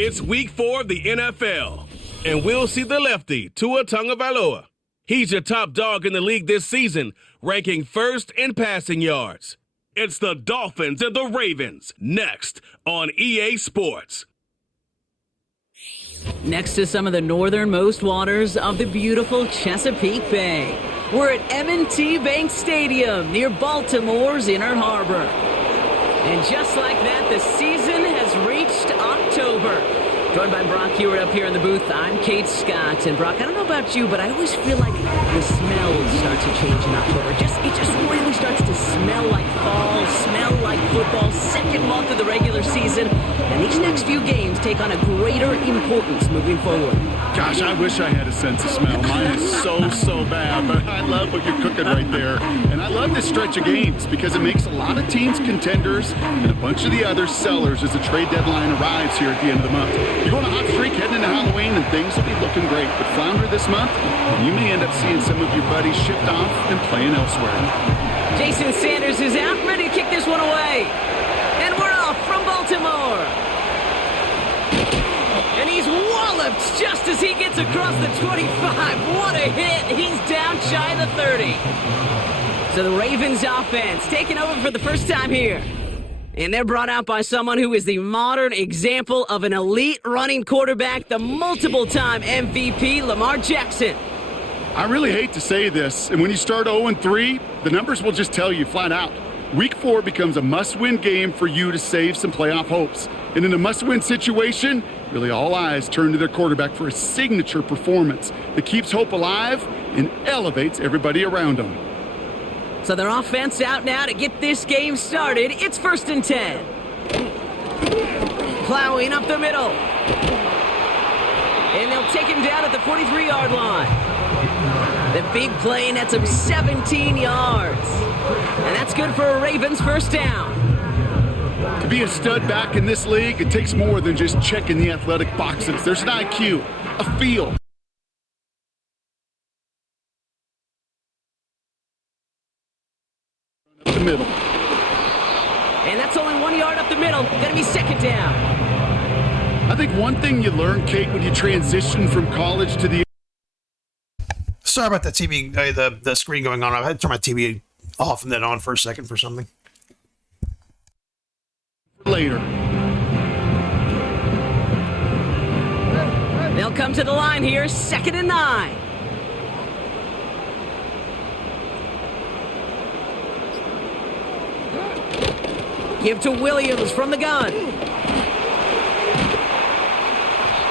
It's week 4 of the NFL, and we'll see the lefty, Tua Tagovailoa. He's your top dog in the league this season, ranking first in passing yards. It's the Dolphins and the Ravens, next on EA Sports. Next to some of the northernmost waters of the beautiful Chesapeake Bay, we're at M&T Bank Stadium near Baltimore's Inner Harbor. And just like that, the season has reached October. Joined by Brock Hewitt up here in the booth, I'm Kate Scott. And Brock, I don't know about you, but I always feel like the smells start to change in October. It just really starts to smell like fall, smell like football, second month of the regular season. And these next few games take on a greater importance moving forward. Gosh, I wish I had a sense of smell. Mine is so bad, but I love what you're cooking right there. And I love this stretch of games because it makes a lot of teams contenders and a bunch of the other sellers as the trade deadline arrives here at the end of the month. You're going a hot streak heading into Halloween and things will be looking great. But flounder this month, and you may end up seeing some of your buddies shipped off and playing elsewhere. Jason Sanders is out, ready to kick this one away. And we're off from Baltimore. And he's walloped just as he gets across the 25. What a hit. He's down shy of the 30. So the Ravens offense taking over for the first time here. And they're brought out by someone who is the modern example of an elite running quarterback, the multiple-time MVP, Lamar Jackson. I really hate to say this, and when you start 0-3, the numbers will just tell you flat out. Week 4 becomes a must-win game for you to save some playoff hopes. And in a must-win situation, really all eyes turn to their quarterback for a signature performance that keeps hope alive and elevates everybody around them. So their offense out now to get this game started. It's 1st and 10. Plowing up the middle. And they'll take him down at the 43-yard line. The big play nets him 17 yards. And that's good for a Ravens first down. To be a stud back in this league, it takes more than just checking the athletic boxes. There's an IQ, a feel. Up the middle. And that's only 1 yard up the middle. Gonna be second down. I think one thing you learn, Kate, when you transition from college to the... Sorry about the TV, the screen going on. I had to turn my TV off and then on for a second for something. Later. They'll come to the line here, 2nd and 9. Give to Williams from the gun.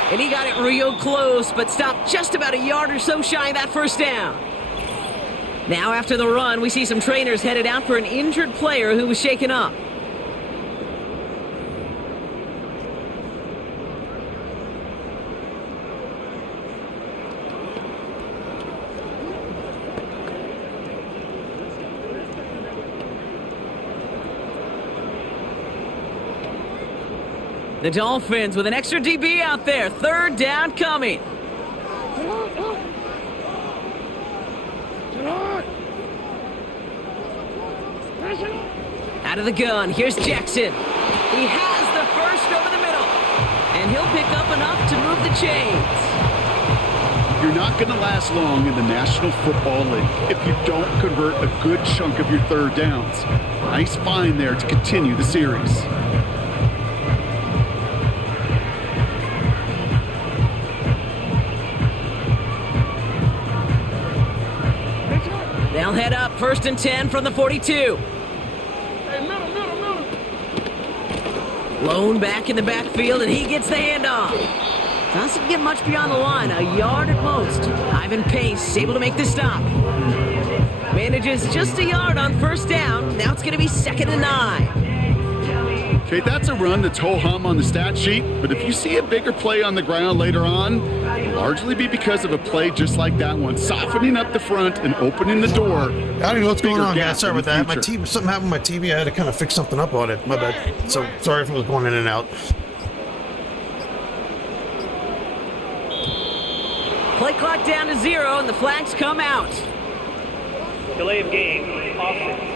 And he got it real close, but stopped just about a yard or so shy of that first down. Now after the run, we see some trainers headed out for an injured player who was shaken up. The Dolphins with an extra DB out there. 3rd down coming. Out of the gun. Here's Jackson. He has the first over the middle. And he'll pick up enough to move the chains. You're not going to last long in the National Football League if you don't convert a good chunk of your 3rd downs. Nice find there to continue the series. They'll head up 1st and 10 from the 42. Lone back in the backfield, and he gets the handoff. Doesn't get much beyond the line, a yard at most. Ivan Pace able to make the stop. Manages just a yard on 1st down. Now it's going to be 2nd and 9. Okay, that's a run that's ho-hum on the stat sheet, but if you see a bigger play on the ground later on, it'll largely be because of a play just like that one, softening up the front and opening the door. I don't know what's going on, guys. Sorry about that. My TV, something happened with my TV. I had to kind of fix something up on it. My bad. So sorry if it was going in and out. Play clock down to 0, and the flags come out. Delay of game, offense.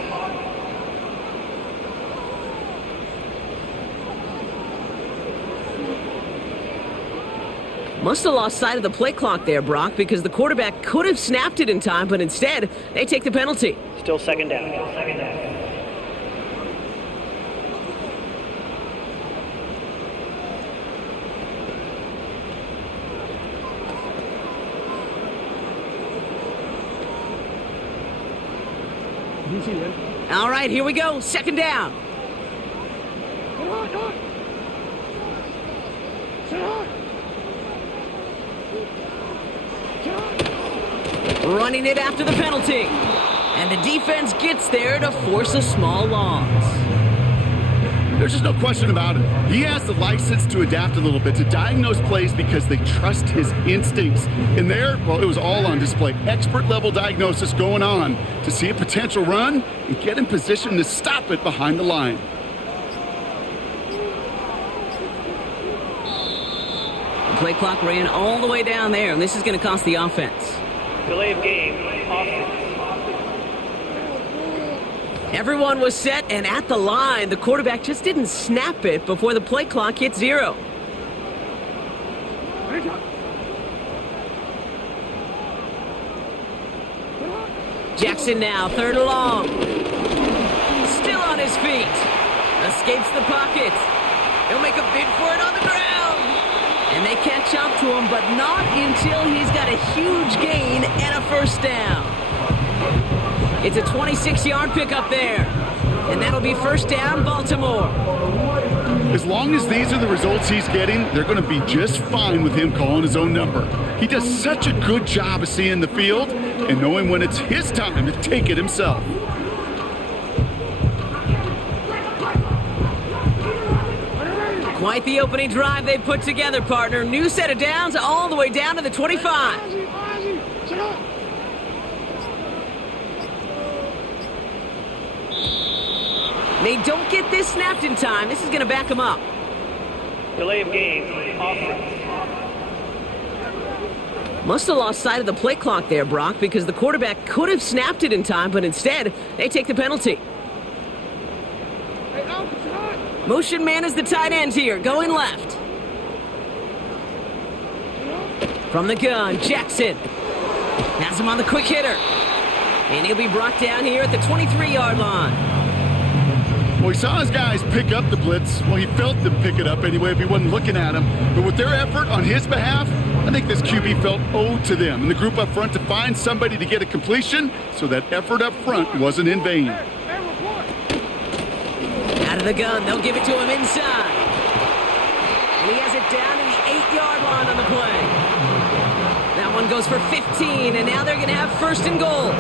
Must have lost sight of the play clock there, Brock, because the quarterback could have snapped it in time, but instead, they take the penalty. Still second down. All right, here we go. Second down. Running it after the penalty. And the defense gets there to force a small loss. There's just no question about it. He has the license to adapt a little bit, to diagnose plays because they trust his instincts. And there, well, it was all on display. Expert level diagnosis going on to see a potential run and get in position to stop it behind the line. The play clock ran all the way down there, and this is going to cost the offense. Delay of game, offense. Everyone was set and at the line. The quarterback just didn't snap it before the play clock hit 0. Jackson now, third and long. Still on his feet. Escapes the pocket. He'll make a bid for it on the ground. And they catch up to him, but not until he's got a huge gain and a first down. It's a 26-yard pickup there. And that'll be first down, Baltimore. As long as these are the results he's getting, they're going to be just fine with him calling his own number. He does such a good job of seeing the field and knowing when it's his time to take it himself. Quite the opening drive they put together, partner. New set of downs all the way down to the 25. They don't get this snapped in time. This is going to back them up. Delay of game, offense. Must have lost sight of the play clock there, Brock, because the quarterback could have snapped it in time, but instead, they take the penalty. Motion man is the tight end here, going left. From the gun, Jackson has him on the quick hitter. And he'll be brought down here at the 23-yard line. Well, he saw his guys pick up the blitz. Well, he felt them pick it up anyway if he wasn't looking at him. But with their effort on his behalf, I think this QB felt owed to them and the group up front to find somebody to get a completion so that effort up front wasn't in vain. Out of the gun, they'll give it to him inside. And he has it down to the 8-yard line on the play. That one goes for 15, and now they're going to have first and goal.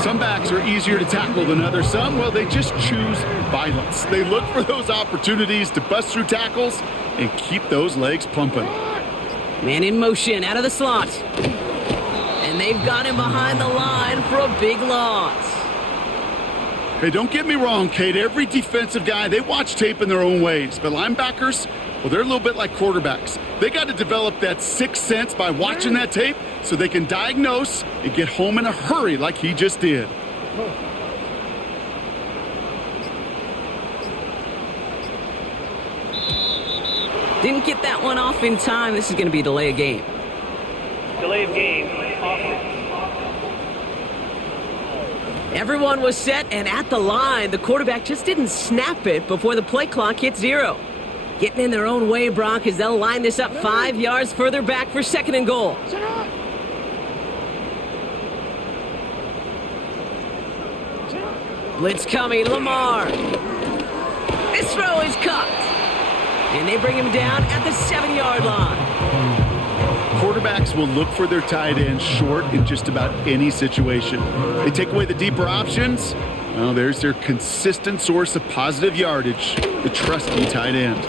Some backs are easier to tackle than others. Some, well, they just choose violence. They look for those opportunities to bust through tackles and keep those legs pumping. Man in motion, out of the slot. And they've got him behind the line for a big loss. Hey, don't get me wrong, Kate. Every defensive guy, they watch tape in their own ways. But linebackers, well, they're a little bit like quarterbacks. They got to develop that sixth sense by watching that tape so they can diagnose and get home in a hurry like he just did. Didn't get that one off in time. This is going to be a delay of game. Delay of game, offense. Everyone was set and at the line. The quarterback just didn't snap it before the play clock hit 0. Getting in their own way, Brock, as they'll line this up 5 yards further back for second and goal. Blitz coming, Lamar. This throw is caught. And they bring him down at the 7-yard line. Quarterbacks will look for their tight end short in just about any situation. They take away the deeper options. Well, there's their consistent source of positive yardage, the trusty tight end.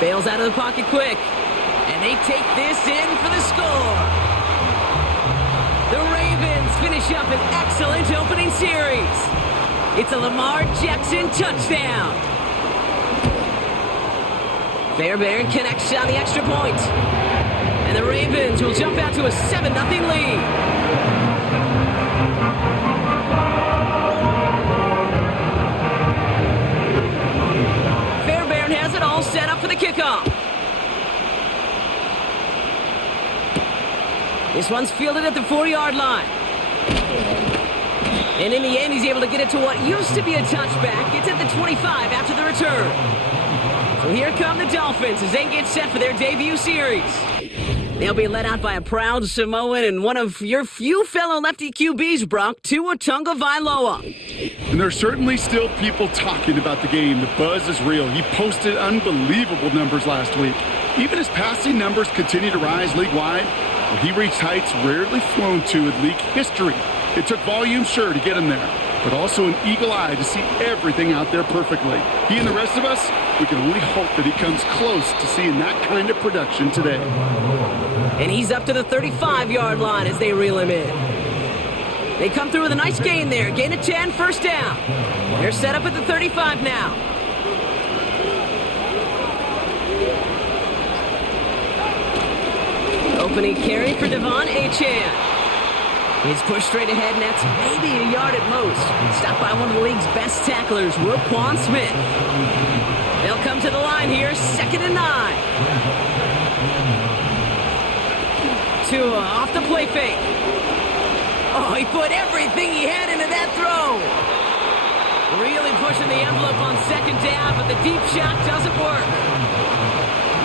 Bails out of the pocket quick. And they take this in for the score. The Ravens finish up an excellent opening series. It's a Lamar Jackson touchdown. Fairbairn connects on the extra point. And the Ravens will jump out to a 7-0 lead. Fairbairn has it all set up for the kickoff. This one's fielded at the 4-yard line. And in the end, he's able to get it to what used to be a touchback. It's at the 25 after the return. So here come the Dolphins as they get set for their debut series. They'll be led out by a proud Samoan and one of your few fellow lefty QBs, Brock, Tua Tagovailoa. And there's certainly still people talking about the game. The buzz is real. He posted unbelievable numbers last week. Even his passing numbers continue to rise league-wide. Well, he reached heights rarely flown to in league history. It took volume, sure, to get him there, but also an eagle eye to see everything out there perfectly. He and the rest of us, we can only hope that he comes close to seeing that kind of production today. And he's up to the 35-yard line as they reel him in. They come through with a nice gain there. Gain of 10, first down. They're set up at the 35 now. Opening carry for Devon Achane. He's pushed straight ahead, and that's maybe a yard at most. Stopped by one of the league's best tacklers, Roquan Smith. They'll come to the line here, 2nd and 9. Tua off the play fake. Oh, he put everything he had into that throw. Really pushing the envelope on 2nd down, but the deep shot doesn't work.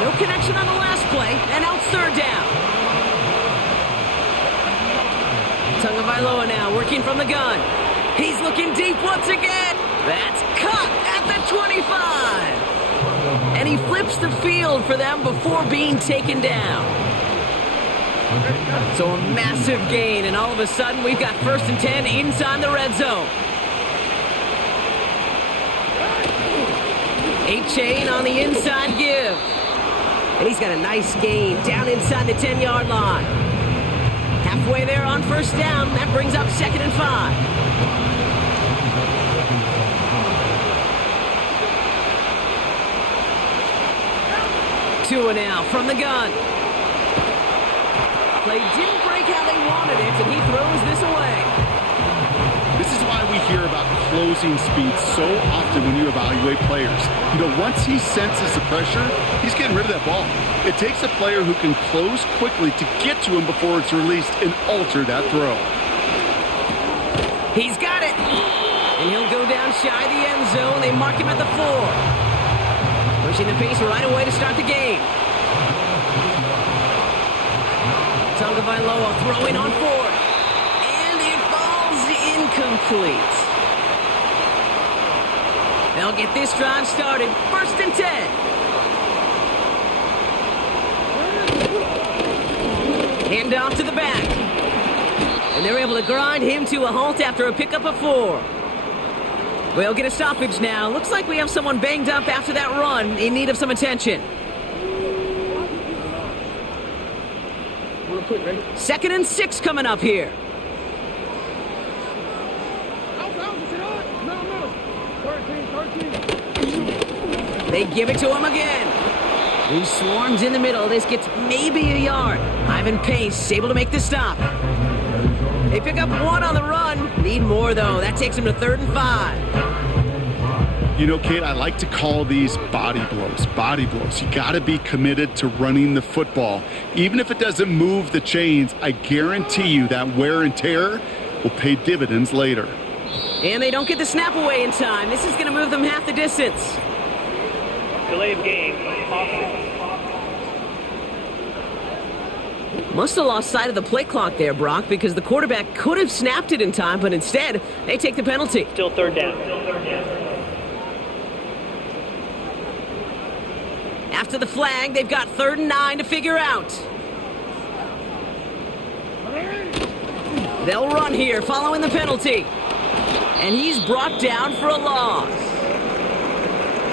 No connection on the last play, and now it's 3rd down. Tagovailoa now working from the gun. He's looking deep once again. That's caught at the 25. And he flips the field for them before being taken down. So a massive gain, and all of a sudden we've got 1st and 10 inside the red zone. Achane on the inside give. And he's got a nice gain down inside the 10-yard line. Halfway there on 1st down. That brings up 2nd and 5. Tua now from the gun. Play didn't break how they wanted it, and he throws this away. This is why we hear about closing speed so often when you evaluate players. You know, once he senses the pressure, he's getting rid of that ball. It takes a player who can close quickly to get to him before it's released and alter that throw. He's got it. And he'll go down shy of the end zone. They mark him at the 4. Pushing the pace right away to start the game. Tagovailoa throwing on 4th. And it falls incomplete. They'll get this drive started. 1st and 10. Hand off to the back. And they're able to grind him to a halt after a pickup of 4. We'll get a stoppage now. Looks like we have someone banged up after that run in need of some attention. 2nd and 6 coming up here. They give it to him again. He swarms in the middle. This gets maybe a yard. Ivan Pace able to make the stop. They pick up 1 on the run. Need more, though. That takes him to 3rd and 5. You know, Kate, I like to call these body blows. Body blows. You got to be committed to running the football. Even if it doesn't move the chains, I guarantee you that wear and tear will pay dividends later. And they don't get the snap away in time. This is going to move them half the distance. Delay of game, offense. Must have lost sight of the play clock there, Brock, because the quarterback could have snapped it in time, but instead, they take the penalty. Still 3rd down. After the flag, they've got 3rd and 9 to figure out. They'll run here following the penalty. And he's brought down for a loss.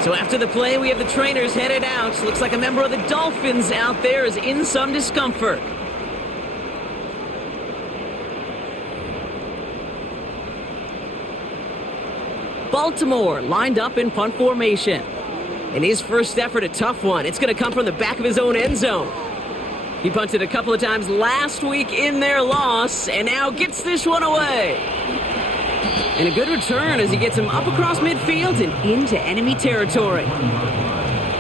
So after the play, we have the trainers headed out. Looks like a member of the Dolphins out there is in some discomfort. Baltimore lined up in punt formation. In his first effort, a tough one. It's going to come from the back of his own end zone. He punted a couple of times last week in their loss, and now gets this one away. And a good return as he gets him up across midfield and into enemy territory.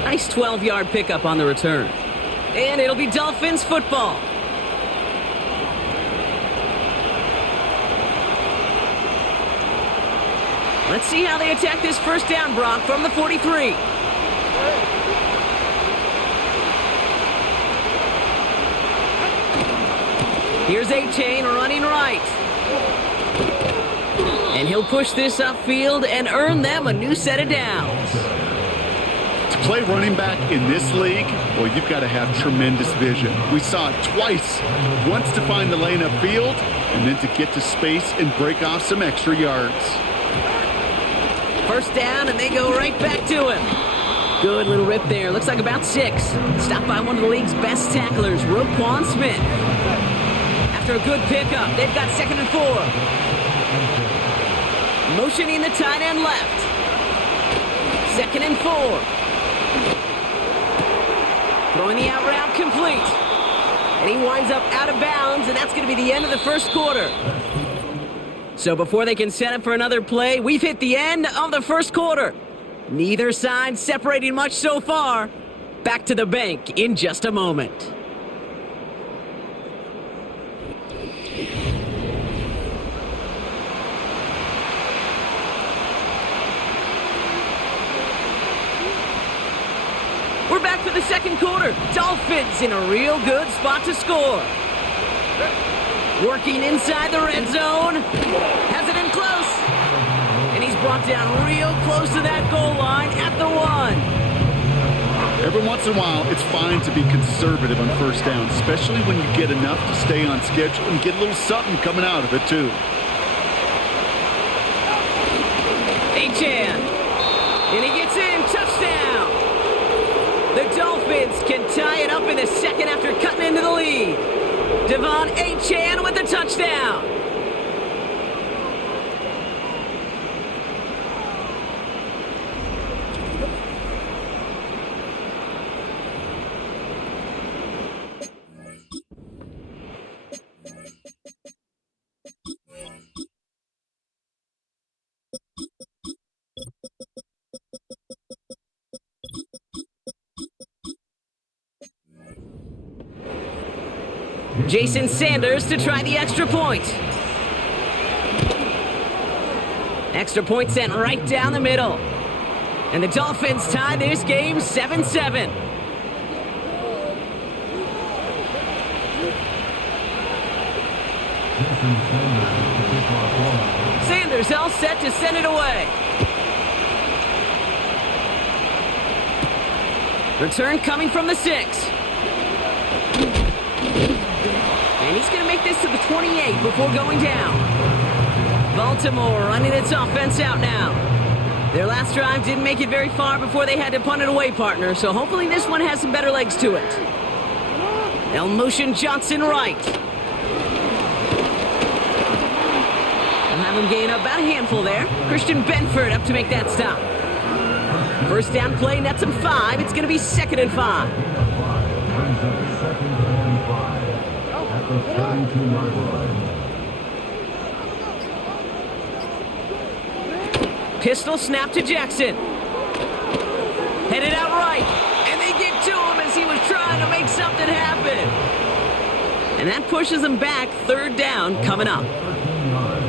Nice 12-yard pickup on the return. And it'll be Dolphins football. Let's see how they attack this first down, Brock, from the 43. Here's A-Chain running right. And he'll push this upfield and earn them a new set of downs. To play running back in this league, well, you've got to have tremendous vision. We saw it twice. Once to find the lane upfield, and then to get to space and break off some extra yards. First down, and they go right back to him. Good little rip there. Looks like about 6. Stopped by one of the league's best tacklers, Roquan Smith. After a good pickup, they've got 2nd and 4. Motioning the tight end left. 2nd and 4. Throwing the out route complete. And he winds up out of bounds, and that's going to be the end of the first quarter. So before they can set up for another play, we've hit the end of the first quarter. Neither side separating much so far. Back to the bank in just a moment. We're back for the second quarter. Dolphins in a real good spot to score. Working inside the red zone. Has it in close. And he's brought down real close to that goal line at the 1. Every once in a while, it's fine to be conservative on first down, especially when you get enough to stay on schedule and get a little something coming out of it, too. A-Chan. And he gets in. Touchdown. The Dolphins can tie it up in the second after cutting into the lead. Devon A-Chan with the touchdown. Jason Sanders to try the extra point. Extra point sent right down the middle. And the Dolphins tie this game 7-7. Sanders all set to send it away. Return coming from the 6. And he's going to make this to the 28 before going down. Baltimore running its offense out now. Their last drive didn't make it very far before they had to punt it away, partner, so hopefully this one has some better legs to it. They'll motion Johnson right. They'll have him gain about a handful there. Christian Benford up to make that stop. First down play, nets him 5. It's going to be 2nd and 5. Pistol snap to Jackson. Headed out right. And they get to him as he was trying to make something happen. And that pushes him back. 3rd down coming up.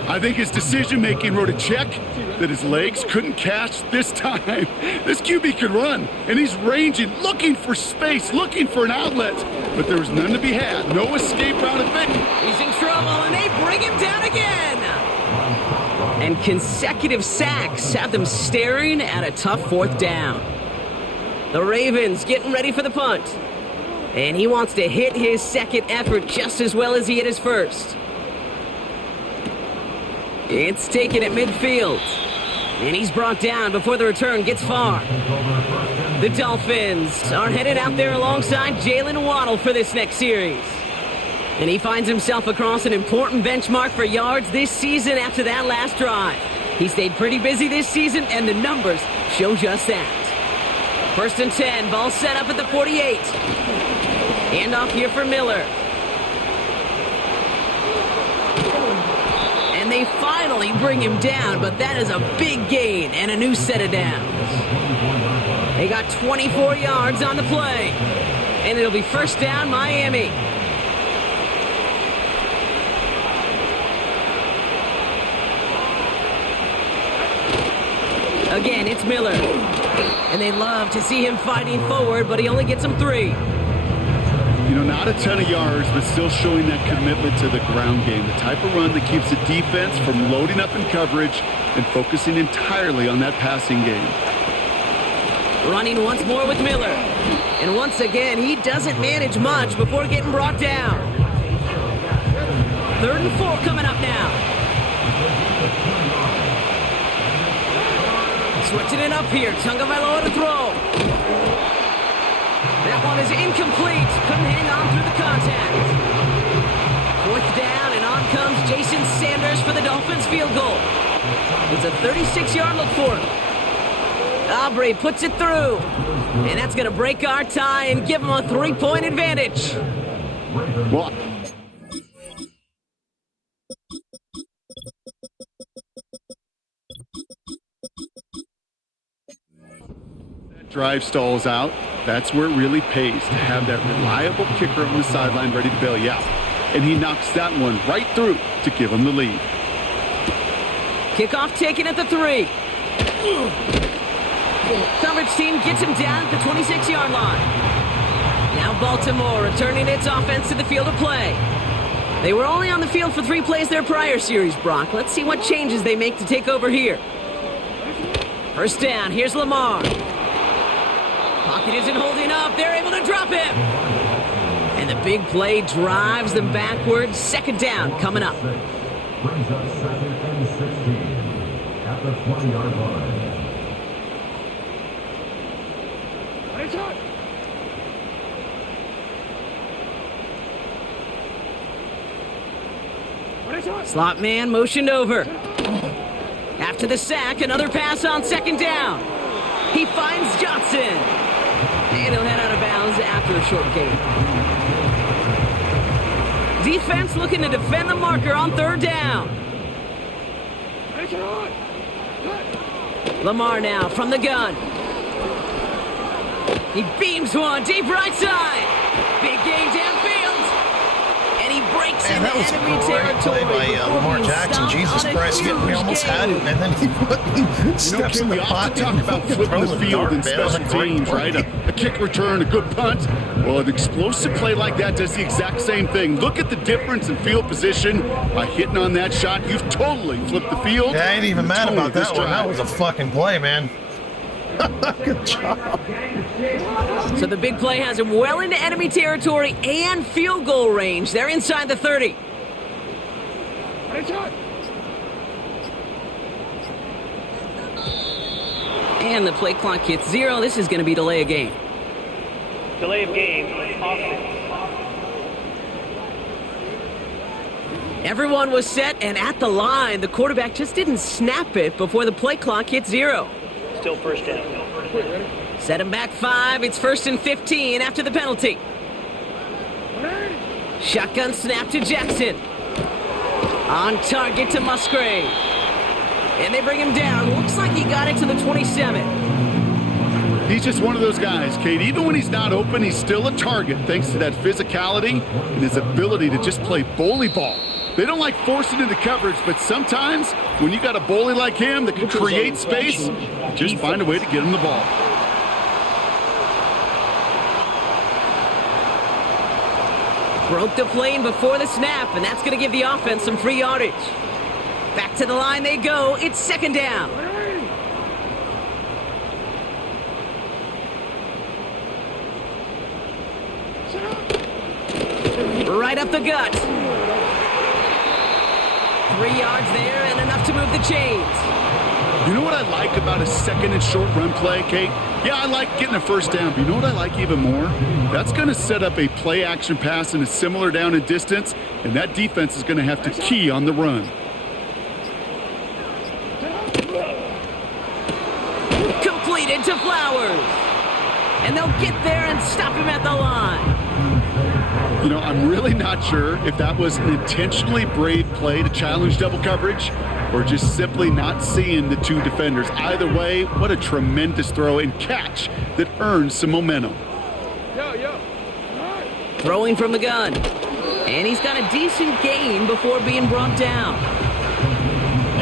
I think his decision-making wrote a check that his legs couldn't catch this time. This QB could run, and he's ranging, looking for space, looking for an outlet. But there was none to be had. No escape route of it. He's in trouble, and they bring him down again. And consecutive sacks have them staring at a tough 4th down. The Ravens getting ready for the punt. And he wants to hit his second effort just as well as he hit his first. It's taken at midfield. And he's brought down before the return gets far. The Dolphins are headed out there alongside Jalen Waddle for this next series. And he finds himself across an important benchmark for yards this season after that last drive. He stayed pretty busy this season, and the numbers show just that. 1st and 10, ball set up at the 48. Handoff here for Miller. And they finally bring him down, but that is a big gain and a new set of downs. They got 24 yards on the play. And it'll be 1st down, Miami. Again, it's Miller. And they love to see him fighting forward, but he only gets them 3. You know, not a ton of yards, but still showing that commitment to the ground game. The type of run that keeps the defense from loading up in coverage and focusing entirely on that passing game. Running once more with Miller. And once again, he doesn't manage much before getting brought down. 3rd and 4 coming up now. Switching it up here. Tagovailoa to throw. That one is incomplete. Couldn't hang on through the contact. 4th down, and on comes Jason Sanders for the Dolphins field goal. It's a 36-yard look for him. Aubrey puts it through. And that's going to break our tie and give him a 3-point advantage. Well, drive stalls out. That's where it really pays to have that reliable kicker on the sideline ready to bail you out. And he knocks that one right through to give him the lead. Kickoff taken at the 3. Coverage team gets him down at the 26-yard line. Now Baltimore returning its offense to the field of play. They were only on the field for 3 plays their prior series, Brock. Let's see what changes they make to take over here. 1st down, here's Lamar. Pocket isn't holding up. They're able to drop him. And the big play drives them backwards. 2nd down coming up. Brings up 2nd and 16 at the 20-yard line. Slot man motioned over. After the sack, another pass on 2nd down. He finds Johnson. And he'll head out of bounds after a short gain. Defense looking to defend the marker on 3rd down. Lamar now from the gun. He beams one deep right side. Big game downfield. And he breaks Man, into that was a enemy great territory play by Lamar being Jackson. stopped Jesus on a Christ, we huge almost had gain. him, and then he steps in We the often pocket. talk about flipping the field in special teams, right? A kick return, a good punt. Well, an explosive play like that does the exact same thing. Look at the difference in field position. By hitting on that shot, you've totally flipped the field. Yeah, I ain't even mad Totally about that one. drive. That was a fucking play, man. Good job. So the big play has him well into enemy territory and field goal range. They're inside the 30. And the play clock hits 0. This is going to be delay of game. Delay of game, offense. Everyone was set and at the line. The quarterback just didn't snap it before the play clock hit 0. Still 1st down. Set him back 5. It's 1st and 15 after the penalty. Shotgun snap to Jackson. On target to Musgrave. And they bring him down. Looks like he got it to the 27. He's just one of those guys, Kate. Even when he's not open, he's still a target thanks to that physicality and his ability to just play bully ball. They don't like forcing into coverage, but sometimes when you got a bully like him that can create space, just find a way to get him the ball. Broke the plane before the snap, and that's going to give the offense some free yardage. Back to the line they go. It's 2nd down. Right up the gut. 3 yards there and enough to move the chains. You know what I like about a 2nd and short run play, Kate? Yeah, I like getting a 1st down, but you know what I like even more? That's going to set up a play action pass in a similar down and distance, and that defense is going to have to key on the run. Completed to Flowers. And they'll get there and stop him at the line. You know, I'm really not sure if that was an intentionally brave play to challenge double coverage or just simply not seeing the 2 defenders. Either way, what a tremendous throw and catch that earns some momentum. Throwing from the gun. And he's got a decent gain before being brought down.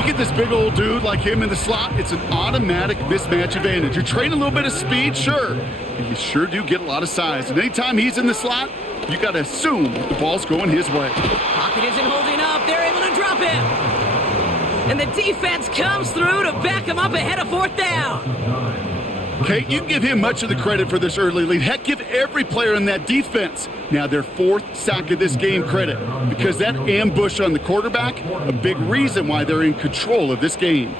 You get this big old dude like him in the slot, it's an automatic mismatch advantage. You're trading a little bit of speed, sure, but you sure do get a lot of size. And anytime he's in the slot, you got to assume the ball's going his way. Pocket isn't holding up. They're able to drop him. And the defense comes through to back him up ahead of fourth down. Kate, you give him much of the credit for this early lead. Heck, give every player in that defense now their fourth sack of this game credit, because that ambush on the quarterback, a big reason why they're in control of this game.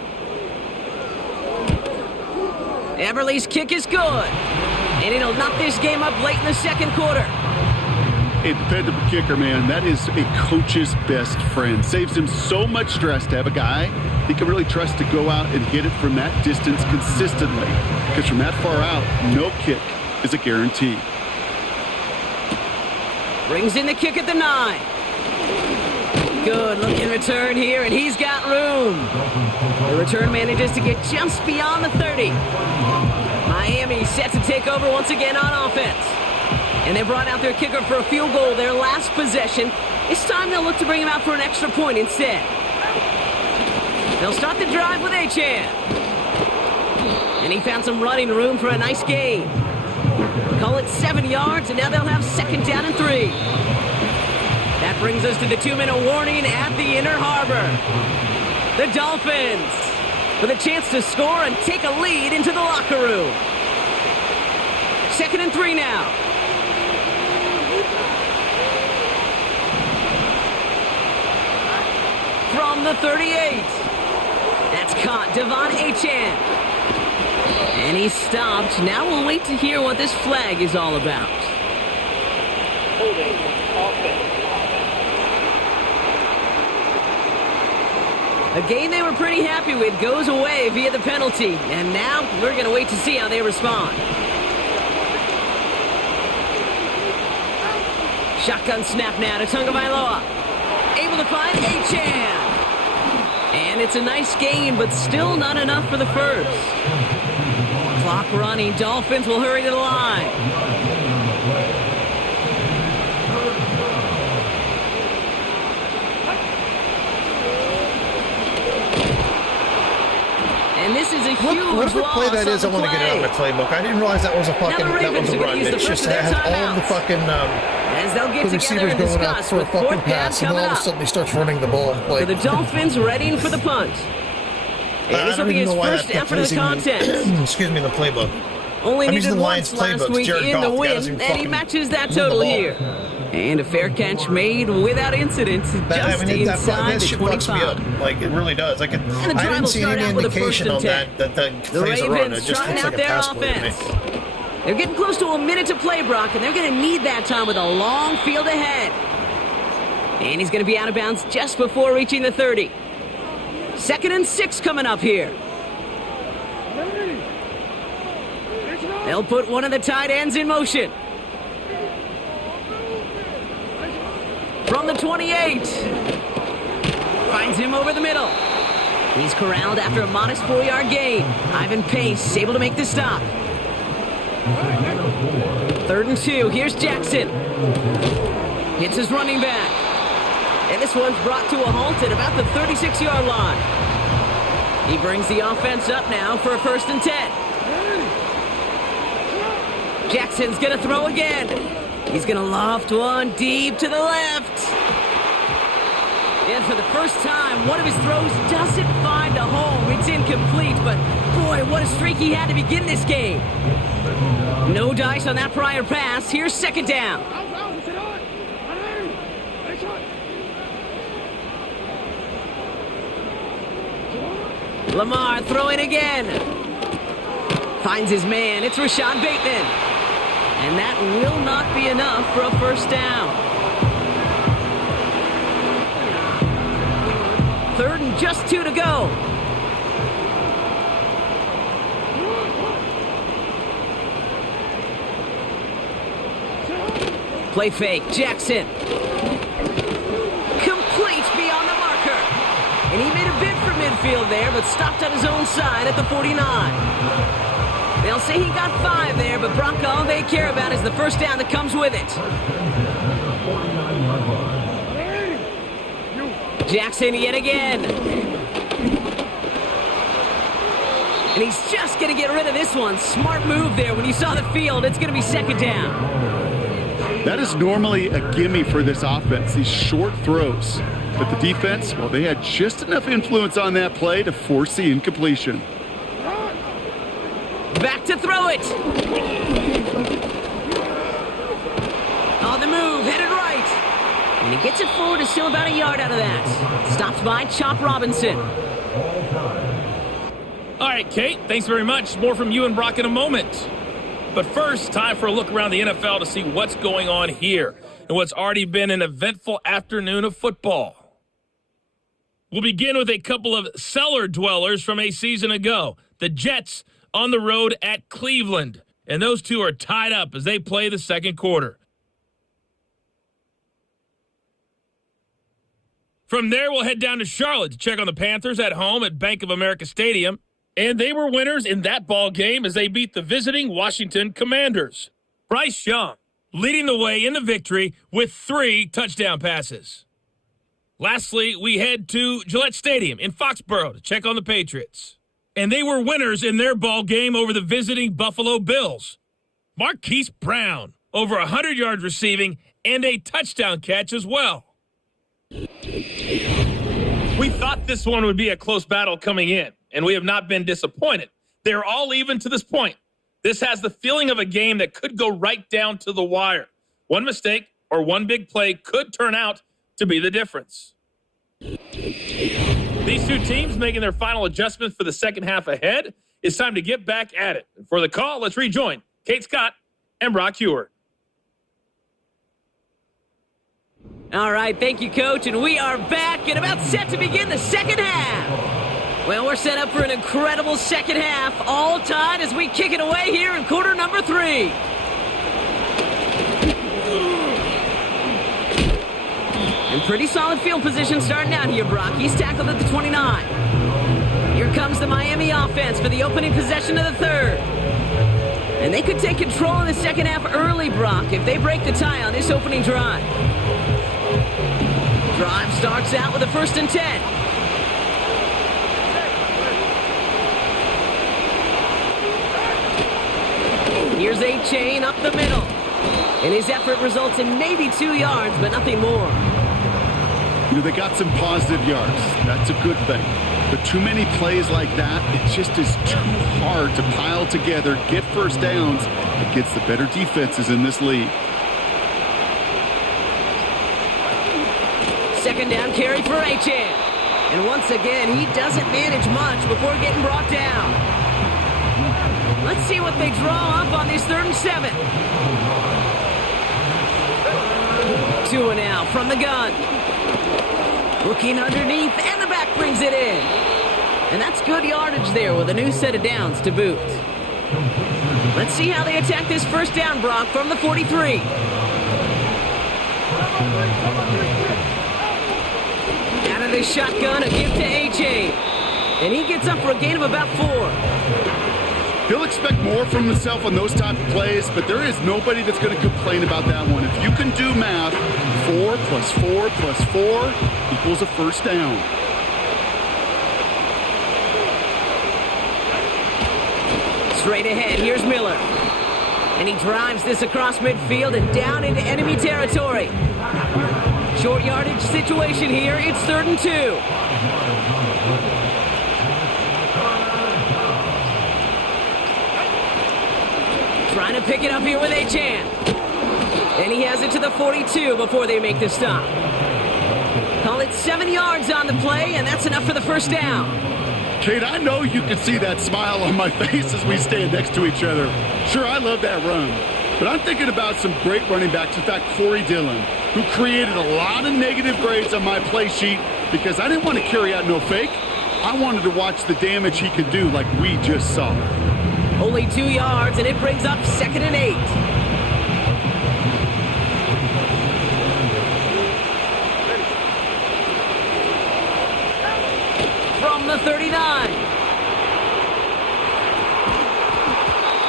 Everly's kick is good, and it'll knock this game up late in the second quarter. A dependable kicker, man, that is a coach's best friend. Saves him so much stress to have a guy he can really trust to go out and hit it from that distance consistently. Because from that far out, no kick is a guarantee. Brings in the kick at the 9. Good looking return here, and he's got room. The return manages to get just beyond the 30. Miami set to take over once again on offense. And they brought out their kicker for a field goal their last possession. It's time they'll look to bring him out for an extra point instead. They'll start the drive with Achan. And he found some running room for a nice gain. Call it 7 yards, and now they'll have second down and 3. That brings us to the 2-minute warning at the Inner Harbor. The Dolphins with a chance to score and take a lead into the locker room. Second and 3 now. From the 38. That's caught. Devon Achan. And he's stopped. Now we'll wait to hear what this flag is all about. Holding offense. A game they were pretty happy with goes away via the penalty. And now we're going to wait to see how they respond. Shotgun snap now to Tagovailoa. Able to find Achan. And it's a nice gain, but still not enough for the first. Clock running. Dolphins will hurry to the line. And this is a huge whatever loss play that on is, I the want to get it out of my playbook. I didn't realize that was a fucking that was a run. It just has all of the fucking As they'll get the together receivers and going up discuss for a with fucking fourth down pass, and coming all of a up. sudden he starts running the ball. For Like the Dolphins readying for the punt. And this will be his first effort of the contest. Excuse me, in the playbook. Only I'm needed using the once Lions last playbooks. week Jared in the Goff, win, guys, who and he fucking matches that moved the total ball. here. And a fair catch made without incident, just inside that the shit fucks me 25. up. Like, it really does. I drive will didn't see start any out with a first indication and on 10. that The plays a run. It Ravens just trying looks like out a their pass play to me. offense. They're getting close to a minute to play, Brock, and they're going to need that time with a long field ahead. And he's going to be out of bounds just before reaching the 30. 2nd and 6 coming up here. They'll put one of the tight ends in motion. From the 28. Finds him over the middle. He's corralled after a modest 4-yard gain. Ivan Pace able to make the stop. 3rd and 2. Here's Jackson. Hits his running back. And this one's brought to a halt at about the 36-yard line. He brings the offense up now for a 1st and 10. Jackson's going to throw again. He's going to loft one deep to the left. And for the first time, one of his throws doesn't find a home. It's incomplete, but boy, what a streak he had to begin this game. No dice on that prior pass. Here's 2nd down. Lamar throwing again. Finds his man. It's Rashad Bateman. And that will not be enough for a 1st down. 3rd and just 2 to go. Play fake. Jackson. Complete beyond the marker. And he made a bid for midfield there, but stopped on his own side at the 49. They'll say he got 5 there, but Brock, all they care about is the 1st down that comes with it. Jackson yet again. And he's just going to get rid of this one. Smart move there. When you saw the field, it's going to be second down. That is normally a gimme for this offense, these short throws. But the defense, well, they had just enough influence on that play to force the incompletion. Back to throw it. On the move, headed right. And he gets it forward, is still about a yard out of that. Stopped by Chop Robinson. All right, Kate, thanks very much. More from you and Brock in a moment. But first, time for a look around the NFL to see what's going on here and what's already been an eventful afternoon of football. We'll begin with a couple of cellar dwellers from a season ago. The Jets on the road at Cleveland. And those two are tied up as they play the second quarter. From there, we'll head down to Charlotte to check on the Panthers at home at Bank of America Stadium. And they were winners in that ball game as they beat the visiting Washington Commanders. Bryce Young leading the way in the victory with 3 touchdown passes. Lastly, we head to Gillette Stadium in Foxborough to check on the Patriots. And they were winners in their ball game over the visiting Buffalo Bills. Marquise Brown, over 100 yards receiving and a touchdown catch as well. We thought this one would be a close battle coming in, and we have not been disappointed. They're all even to this point. This has the feeling of a game that could go right down to the wire. One mistake or one big play could turn out to be the difference. These two teams making their final adjustments for the second half ahead. It's time to get back at it. For the call, let's rejoin Kate Scott and Brock Heward. All right, thank you, Coach, and we are back and about set to begin the second half. Well, we're set up for an incredible second half, all tied as we kick it away here in quarter number 3. And pretty solid field position starting out here, Brock. He's tackled at the 29. Here comes the Miami offense for the opening possession of the third. And they could take control in the second half early, Brock, if they break the tie on this opening drive. Drive starts out with a 1st and 10. Here's A-Chain up the middle. And his effort results in maybe 2 yards, but nothing more. You know, they got some positive yards. That's a good thing. But too many plays like that, it just is too hard to pile together, get first downs against the better defenses in this league. Second down carry for A-Chan. And once again, he doesn't manage much before getting brought down. Let's see what they draw up on this 3rd and 7. Tua now from the gun. Looking underneath, and the back brings it in. And that's good yardage there with a new set of downs to boot. Let's see how they attack this first down, Brock, from the 43. Out of the shotgun, a gift to A-Chain. And he gets up for a gain of about 4. He'll expect more from himself on those type of plays, but there is nobody that's going to complain about that one. If you can do math, 4 plus 4 plus 4 equals a first down. Straight ahead, here's Miller. And he drives this across midfield and down into enemy territory. Short yardage situation here. It's 3rd and 2. Trying to pick it up here with A-Chan. And he has it to the 42 before they make the stop. Call it 7 yards on the play, and that's enough for the first down. Kate, I know you can see that smile on my face as we stand next to each other. Sure, I love that run. But I'm thinking about some great running backs. In fact, Corey Dillon, who created a lot of negative grades on my play sheet because I didn't want to carry out no fake. I wanted to watch the damage he could do like we just saw. Only 2 yards, and it brings up 2nd and 8. From the 39.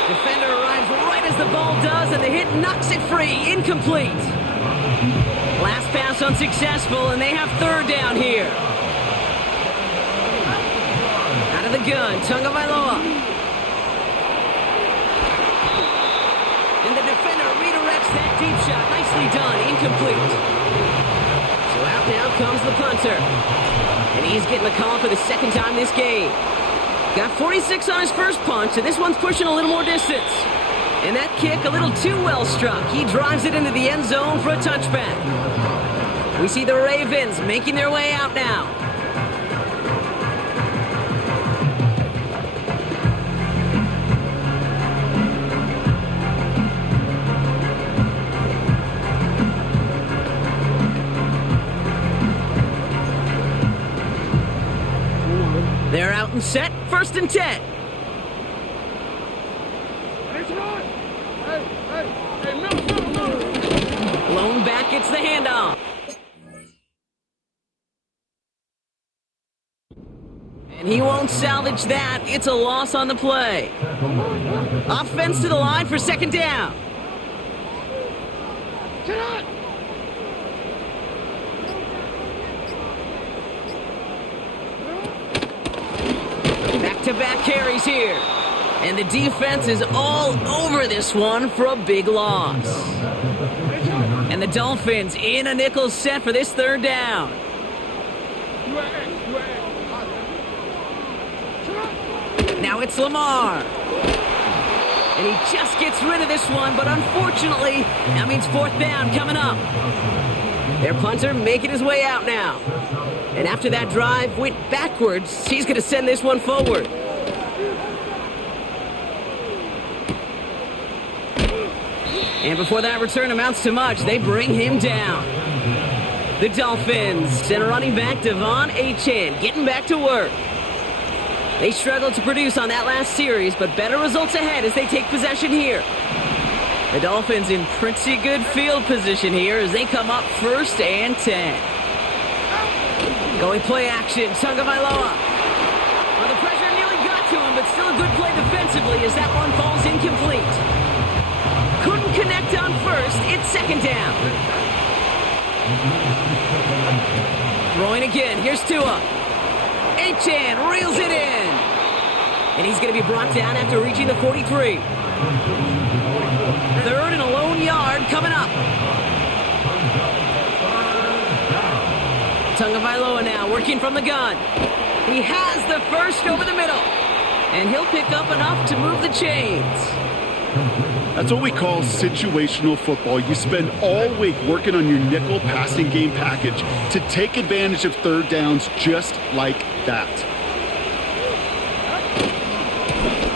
Defender arrives right as the ball does, and the hit knocks it free. Incomplete. Last pass unsuccessful, and they have 3rd down here. Out of the gun, Tagovailoa. And the defender redirects that deep shot. Nicely done, incomplete. So out now comes the punter. And he's getting the call for the second time this game. Got 46 on his first punch, and this one's pushing a little more distance. And that kick a little too well struck. He drives it into the end zone for a touchback. We see the Ravens making their way out now. They're out and set, 1st and 10. Blown back, gets the handoff. And he won't salvage that. It's a loss on the play. Offense to the line for 2nd down. Back-to-back carries here. And the defense is all over this one for a big loss. And the Dolphins in a nickel set for this 3rd down. Now it's Lamar. And he just gets rid of this one, but unfortunately, that means 4th down coming up. Their punter making his way out now. And after that drive went backwards, he's going to send this one forward. And before that return amounts to much, they bring him down. The Dolphins send running back Devon Achane getting back to work. They struggled to produce on that last series, but better results ahead as they take possession here. The Dolphins in pretty good field position here as they come up 1st and 10. Going play action, Tagovailoa. Well, the pressure nearly got to him, but still a good play defensively as that one falls incomplete. Couldn't connect on 1st, it's 2nd down. Throwing again, here's Tua. Achane reels it in. And he's going to be brought down after reaching the 43. 3rd and a lone yard coming up. Tagovailoa now working from the gun. He has the first over the middle. And he'll pick up enough to move the chains. That's what we call situational football. You spend all week working on your nickel passing game package to take advantage of 3rd downs just like that.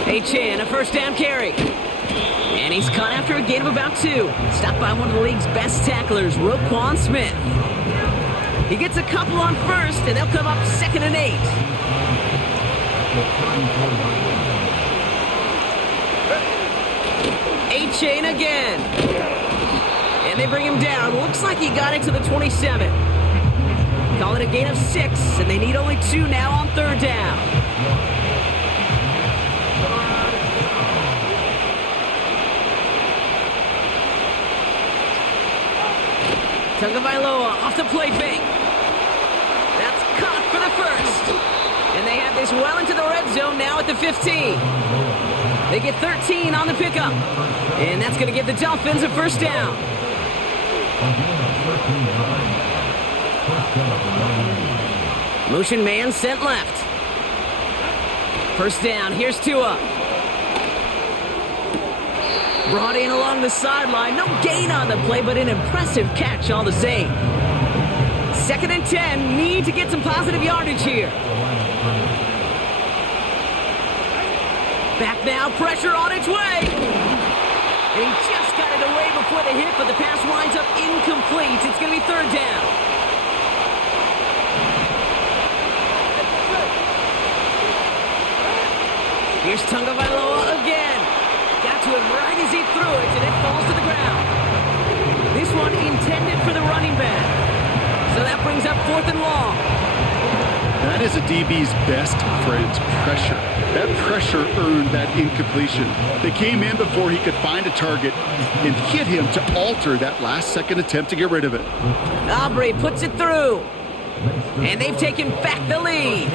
Achane, a 1st down carry. And he's caught after a gain of about 2. Stopped by one of the league's best tacklers, Roquan Smith. He gets a couple on 1st, and they'll come up 2nd and 8. Achane again. And they bring him down. Looks like he got it to the 27. Call it a gain of 6, and they need only 2 now on 3rd down. Tagovailoa off the play fake. That's caught for the 1st. And they have this well into the red zone now at the 15. They get 13 on the pickup. And that's going to give the Dolphins a 1st down. Motion man sent left. 1st down, here's Tua. Brought in along the sideline. No gain on the play, but an impressive catch all the same. 2nd and 10. Need to get some positive yardage here. Back now. Pressure on its way. And he just got it away before the hit, but the pass winds up incomplete. It's going to be 3rd down. Here's Tagovailoa again. Got to him right as he threw it, and it falls to the ground. This one intended for the running back. So that brings up 4th and long. That is a DB's best friend, pressure. That pressure earned that incompletion. They came in before he could find a target and hit him to alter that last-second attempt to get rid of it. Aubrey puts it through. And they've taken back the lead.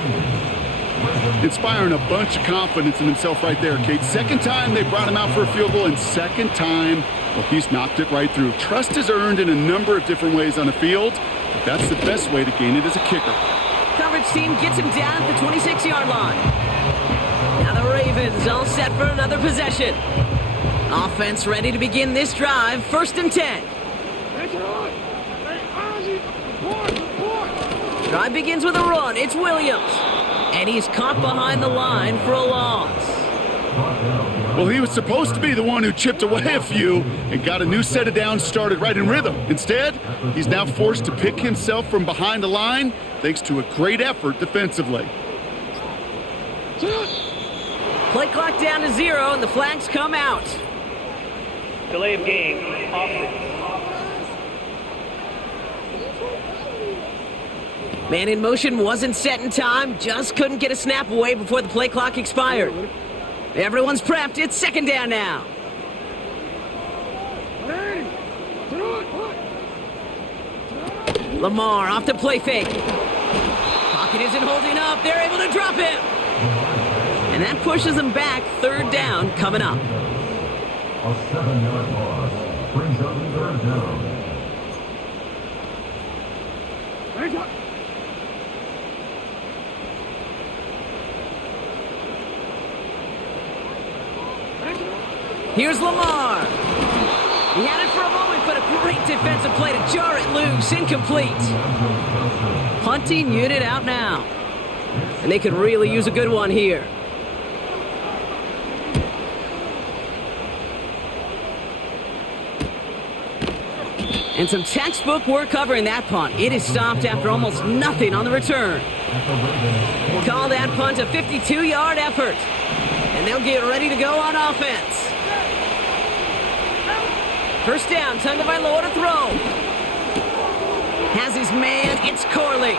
Inspiring a bunch of confidence in himself right there, Kate. Second time they brought him out for a field goal, and second time, well, he's knocked it right through. Trust is earned in a number of different ways on the field, but that's the best way to gain it as a kicker. Coverage team gets him down at the 26-yard line. Now the Ravens all set for another possession. Offense ready to begin this drive. 1st and 10. Drive begins with a run. It's Williams. And he's caught behind the line for a loss. Well, he was supposed to be the one who chipped away a few and got a new set of downs started right in rhythm. Instead, he's now forced to pick himself from behind the line thanks to a great effort defensively. Play clock down to 0, and the flags come out. Delay of game, offense. Man in motion wasn't set in time, just couldn't get a snap away before the play clock expired. Everyone's prepped, it's 2nd down now. Lamar off the play fake. Pocket isn't holding up, they're able to drop him. And that pushes them back. 3rd down coming up. A 7-yard loss brings up 3rd down. Here's Lamar. He had it for a moment, but a great defensive play to jar it loose. Incomplete. Punting unit out now. And they could really use a good one here. And some textbook work covering that punt. It is stopped after almost nothing on the return. Call that punt a 52-yard effort. And they'll get ready to go on offense. 1st down, Tagovailoa to throw. Has his man, it's Corley.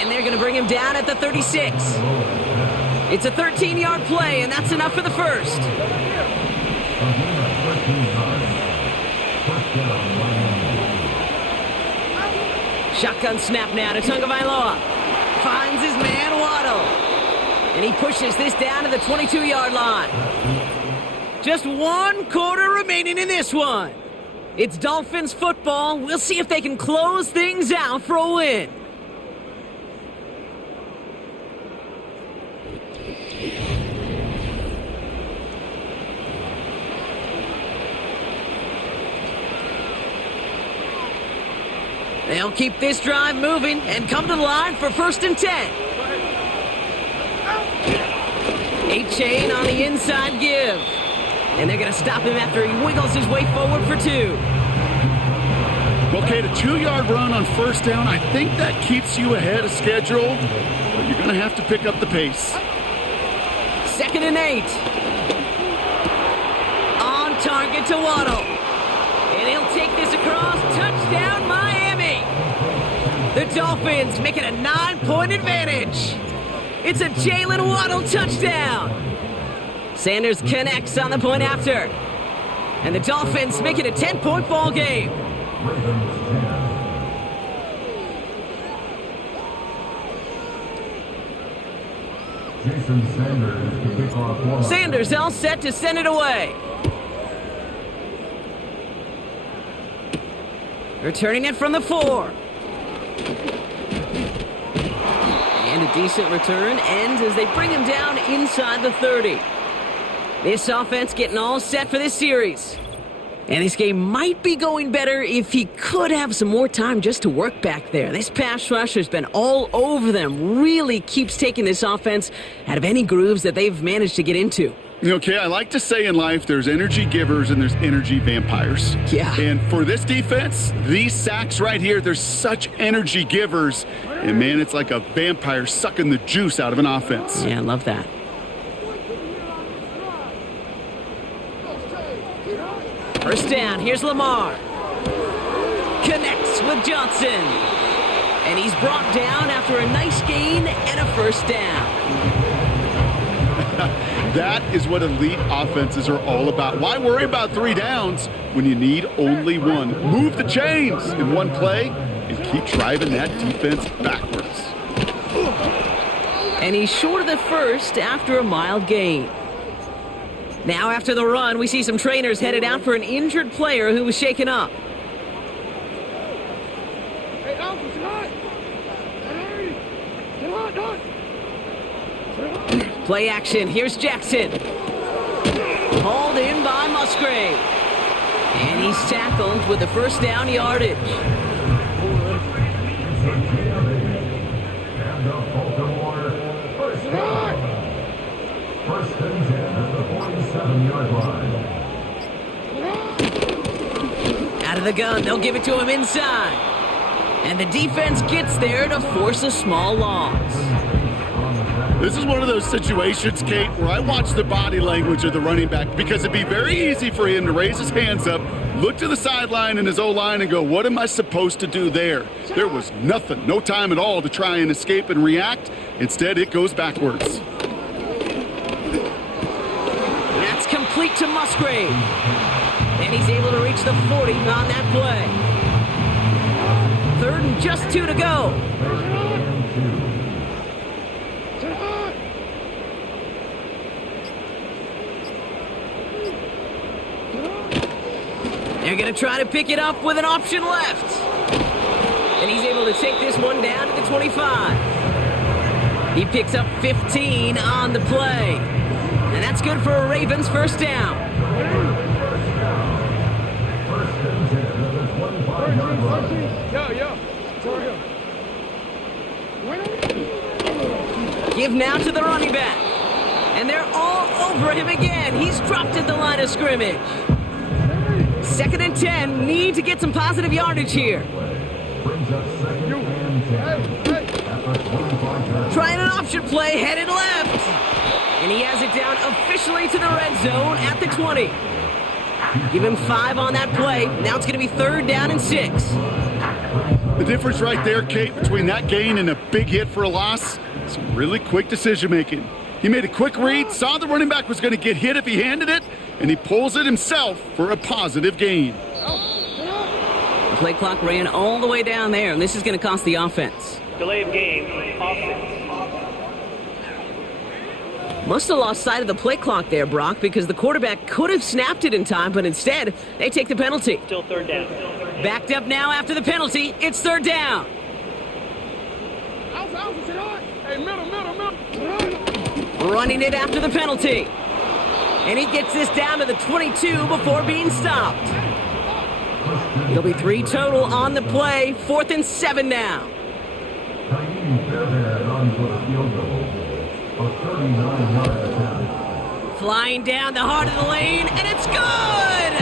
And they're going to bring him down at the 36. It's a 13-yard play, and that's enough for the first. Shotgun snap now to Tagovailoa. Finds his man, Waddle. And he pushes this down to the 22-yard line. Just 1 quarter remaining in this one. It's Dolphins football. We'll see if they can close things out for a win. They'll keep this drive moving and come to the line for 1st and 10. 8-chain on the inside give. And they're going to stop him after he wiggles his way forward for 2. Okay, the 2-yard run on 1st down, I think that keeps you ahead of schedule, but you're going to have to pick up the pace. 2nd and 8. On target to Waddle. And he'll take this across. Touchdown, Miami. The Dolphins make it a 9-point advantage. It's a Jalen Waddle touchdown. Sanders connects on the point after. And the Dolphins make it a 10-point ball game. Sanders all set to send it away. Returning it from the 4. And a decent return ends as they bring him down inside the 30. This offense getting all set for this series. And this game might be going better if he could have some more time just to work back there. This pass rush has been all over them. Really keeps taking this offense out of any grooves that they've managed to get into. Okay, I like to say in life there's energy givers and there's energy vampires. Yeah. And for this defense, these sacks right here, there's such energy givers. And man, it's like a vampire sucking the juice out of an offense. Yeah, I love that. First down, here's Lamar. Connects with Johnson. And he's brought down after a nice gain and a 1st down. That is what elite offenses are all about. Why worry about 3 downs when you need only 1? Move the chains in 1 play and keep driving that defense backwards. And he's short of the first after a mild gain. Now after the run, we see some trainers headed out for an injured player who was shaken up. Play action. Here's Jackson. Hauled in by Musgrave. And he's tackled with the first down yardage. And the Baltimore first and 10 at the 47-yard line. Out of the gun, they'll give it to him inside. And the defense gets there to force a small loss. This is one of those situations, Kate, where I watch the body language of the running back because it'd be very easy for him to raise his hands up, look to the sideline in his O-line and go, what am I supposed to do there? There was nothing, no time at all to try and escape and react. Instead, it goes backwards. That's complete to Musgrave. And he's able to reach the 40 on that play. 3rd and just 2 to go. They're going to try to pick it up with an option left. And he's able to take this one down to the 25. He picks up 15 on the play. And that's good for a Ravens first down. Give now to the running back. And they're all over him again. He's dropped at the line of scrimmage. 2nd and 10. Need to get some positive yardage here. Trying an option play, headed left. And he has it down officially to the red zone at the 20. Give him 5 on that play. Now it's going to be 3rd down and 6. The difference right there, Kate, between that gain and a big hit for a loss, some really quick decision making. He made a quick read, saw the running back was going to get hit if he handed it, and he pulls it himself for a positive gain. The play clock ran all the way down there, and this is going to cost the offense. Delay of game, offense. Must have lost sight of the play clock there, Brock, because the quarterback could have snapped it in time, but instead, they take the penalty. Still 3rd down. Backed up now after the penalty. It's 3rd down. Running it after the penalty. And he gets this down to the 22 before being stopped. It'll be 3 total on the play. 4th and 7 now. Flying down the heart of the lane, and it's good!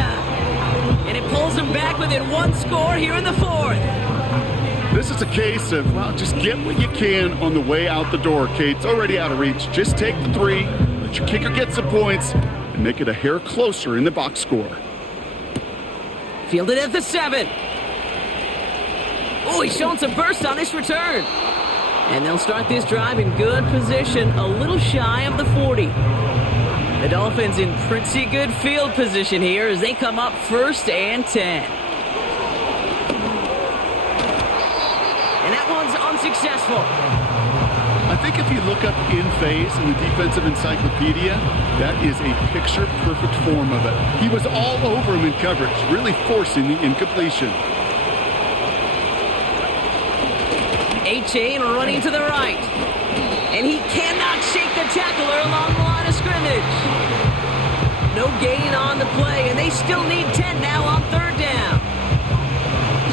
And it pulls him back within 1 score here in the 4th. This is a case of, well, just get what you can on the way out the door, Kate. It's already out of reach. Just take the 3, let your kicker get some points, and make it a hair closer in the box score. Fielded at the 7. Oh, he's showing some burst on this return. And they'll start this drive in good position, a little shy of the 40. The Dolphins in pretty good field position here as they come up 1st and 10. And that one's unsuccessful. I think if you look up in phase in the defensive encyclopedia, that is a picture-perfect form of it. He was all over him in coverage, really forcing the incompletion. A-Chain running to the right. And he cannot shake the tackler along the line of scrimmage. No gain on the play, and they still need 10 now on 3rd down.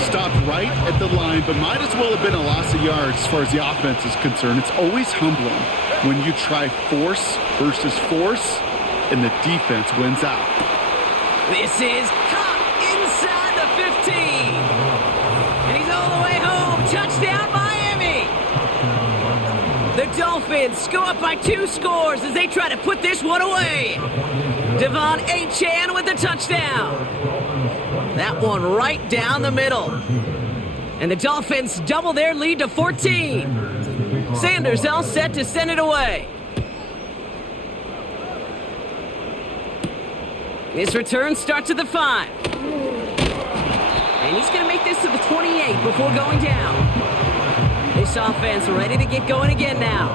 Stopped right at the line, but might as well have been a loss of yards as far as the offense is concerned. It's always humbling when you try force versus force, and the defense wins out. This is caught inside the 15. And he's all the way home. Touchdown, Miami. The Dolphins go up by 2 scores as they try to put this one away. Devon A-Chan with the touchdown. That one right down the middle. And the Dolphins double their lead to 14. Sanders all set to send it away. This return starts at the 5. And he's going to make this to the 28 before going down. This offense ready to get going again now.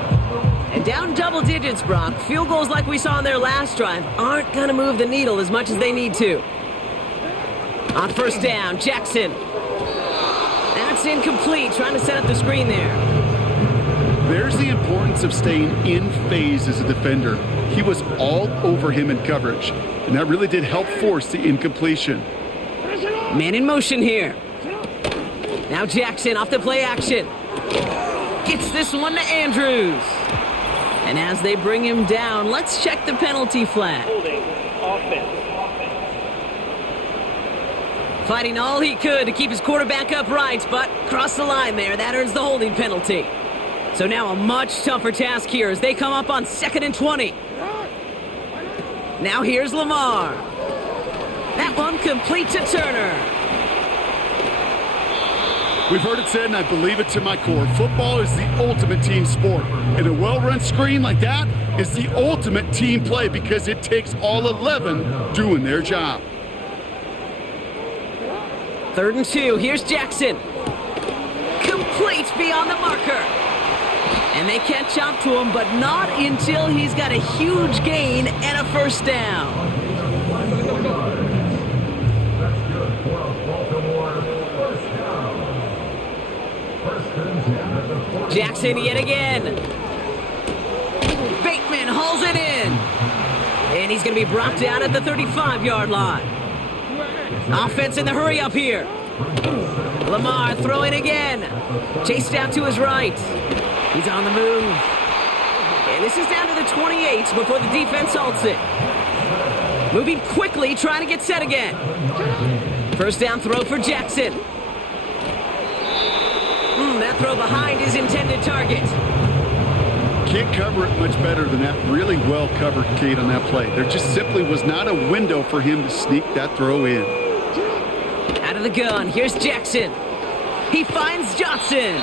And down double digits, Brock. Field goals like we saw on their last drive aren't going to move the needle as much as they need to. On first down, Jackson. That's incomplete, trying to set up the screen there. There's the importance of staying in phase as a defender. He was all over him in coverage, and that really did help force the incompletion. Man in motion here. Now Jackson off the play action. Gets this one to Andrews. And as they bring him down, let's check the penalty flag. Holding offense. Fighting all he could to keep his quarterback upright, but crossed the line there. That earns the holding penalty. So now a much tougher task here as they come up on 2nd and 20. Now here's Lamar. That one complete to Turner. We've heard it said, and I believe it to my core, football is the ultimate team sport. And a well-run screen like that is the ultimate team play because it takes all 11 doing their job. 3rd and 2, here's Jackson. Complete beyond the marker. And they catch up to him, but not until he's got a huge gain and a first down. Jackson yet again. Bateman hauls it in. And he's going to be brought down at the 35-yard line. Offense in the hurry up here. Lamar throwing again. Chased out to his right. He's on the move. And this is down to the 28 before the defense halts it. Moving quickly, trying to get set again. First down throw for Jackson. That throw behind his intended target. Can't cover it much better than that. Really well covered, Kate, on that play. There just simply was not a window for him to sneak that throw in. Out of the gun, here's Jackson. He finds Johnson.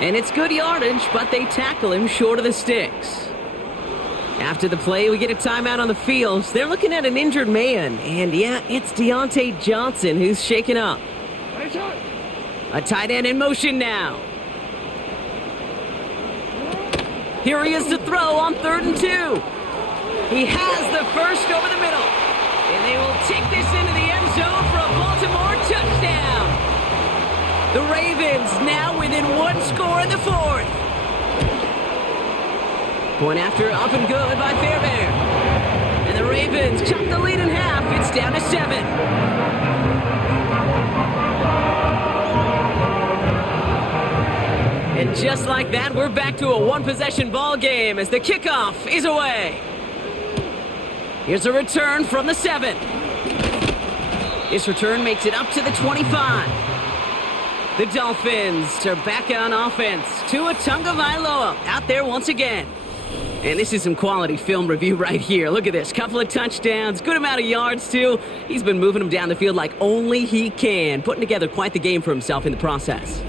And it's good yardage, but they tackle him short of the sticks. After the play, we get a timeout on the field. They're looking at an injured man. And yeah, it's Deontay Johnson who's shaken up. A tight end in motion now. Here he is to throw on 3rd and 2. He has the first over the middle. And they will take this into the end zone for a Baltimore touchdown. The Ravens now within one score in the 4th. Point after up and good by Fairbairn. And the Ravens chop the lead in half. It's down to 7. And just like that, we're back to a one-possession ball game as the kickoff is away. Here's a return from the 7. This return makes it up to the 25. The Dolphins are back on offense. Tua Tagovailoa out there once again. And this is some quality film review right here. Look at this. Couple of touchdowns, good amount of yards too. He's been moving them down the field like only he can, putting together quite the game for himself in the process.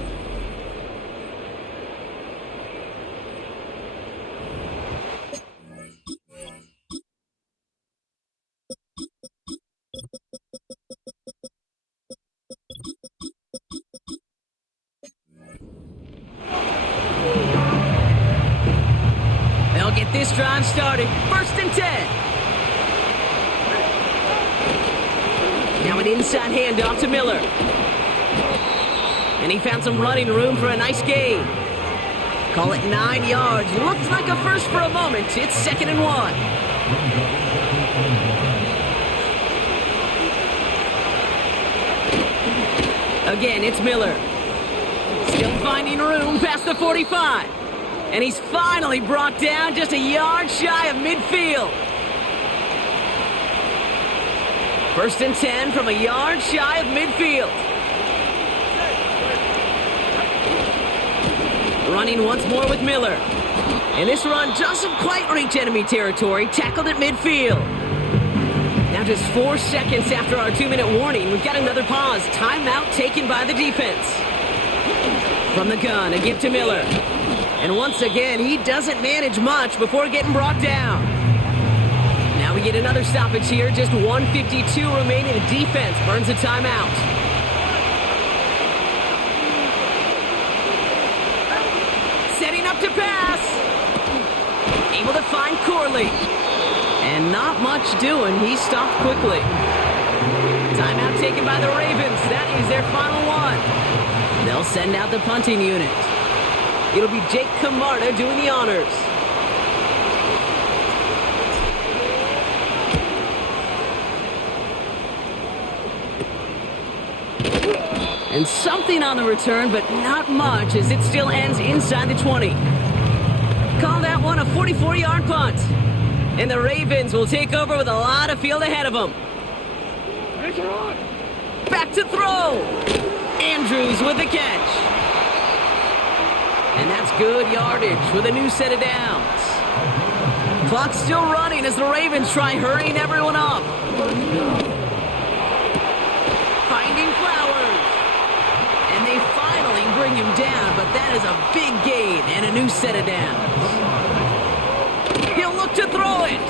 Get this drive started. 1st and 10. Now an inside handoff to Miller. And he found some running room for a nice gain. Call it 9 yards. Looked like a first for a moment. It's 2nd and 1. Again, it's Miller. Still finding room past the 45. And he's finally brought down just a yard shy of midfield. 1st and 10 from a yard shy of midfield. Running once more with Miller. And this run doesn't quite reach enemy territory. Tackled at midfield. Now just 4 seconds after our 2-minute warning, we've got another pause. Timeout taken by the defense. From the gun, a give to Miller. And once again, he doesn't manage much before getting brought down. Now we get another stoppage here. Just 1:52 remaining. The defense burns a timeout. Setting up to pass. able to find Corley. And not much doing. He stopped quickly. Timeout taken by the Ravens. That is their final one. They'll send out the punting unit. It'll be Jake Camarda doing the honors. And something on the return, but not much, as it still ends inside the 20. Call that one a 44-yard punt. And the Ravens will take over with a lot of field ahead of them. Back to throw. Andrews with the catch. And that's good yardage with a new set of downs. Clock's still running as the Ravens try hurrying everyone up. Finding Flowers. And they finally bring him down, but that is a big gain and a new set of downs. He'll look to throw it.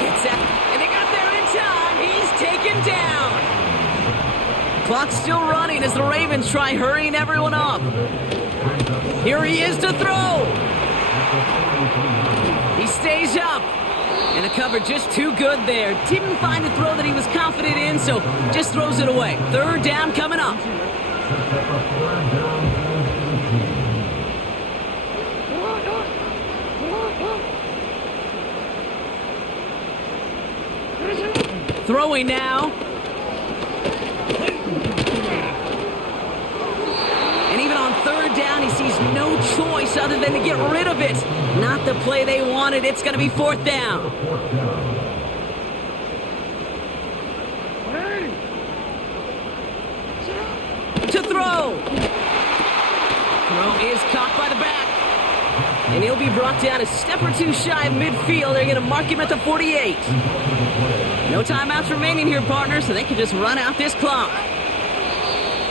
Gets out, and they got there in time. He's taken down. Clock's still running as the Ravens try hurrying everyone up. Here he is to throw. He stays up. And the cover just too good there. Didn't find a throw that he was confident in, so just throws it away. Third down coming up. Throwing now. And even on third down, he sees no choice other than to get rid of it. Not the play they wanted. It's going to be fourth down. To throw. Throw is caught by the back. And he'll be brought down a step or two shy of midfield. They're going to mark him at the 48. No timeouts remaining here, partners, so they can just run out this clock.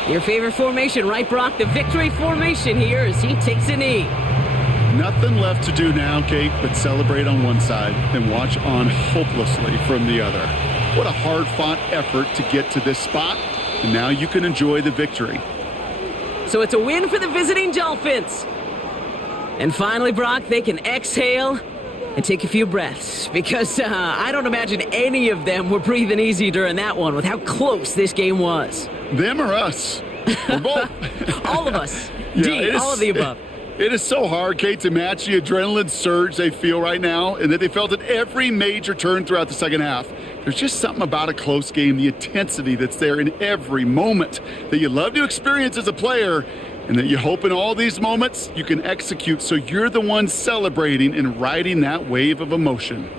Your favorite formation, right, Brock? The victory formation here as he takes a knee. Nothing left to do now, Kate, but celebrate on one side and watch on hopelessly from the other. What a hard-fought effort to get to this spot, and now you can enjoy the victory. So it's a win for the visiting Dolphins. And finally, Brock, they can exhale and take a few breaths, because I don't imagine any of them were breathing easy during that one with how close this game was. Them or us? We're both. All of us. Yeah, all of the above. It is so hard, Kate, to match the adrenaline surge they feel right now and that they felt at every major turn throughout the second half. There's just something about a close game, the intensity that's there in every moment that you love to experience as a player, and that you hope in all these moments you can execute so you're the one celebrating and riding that wave of emotion.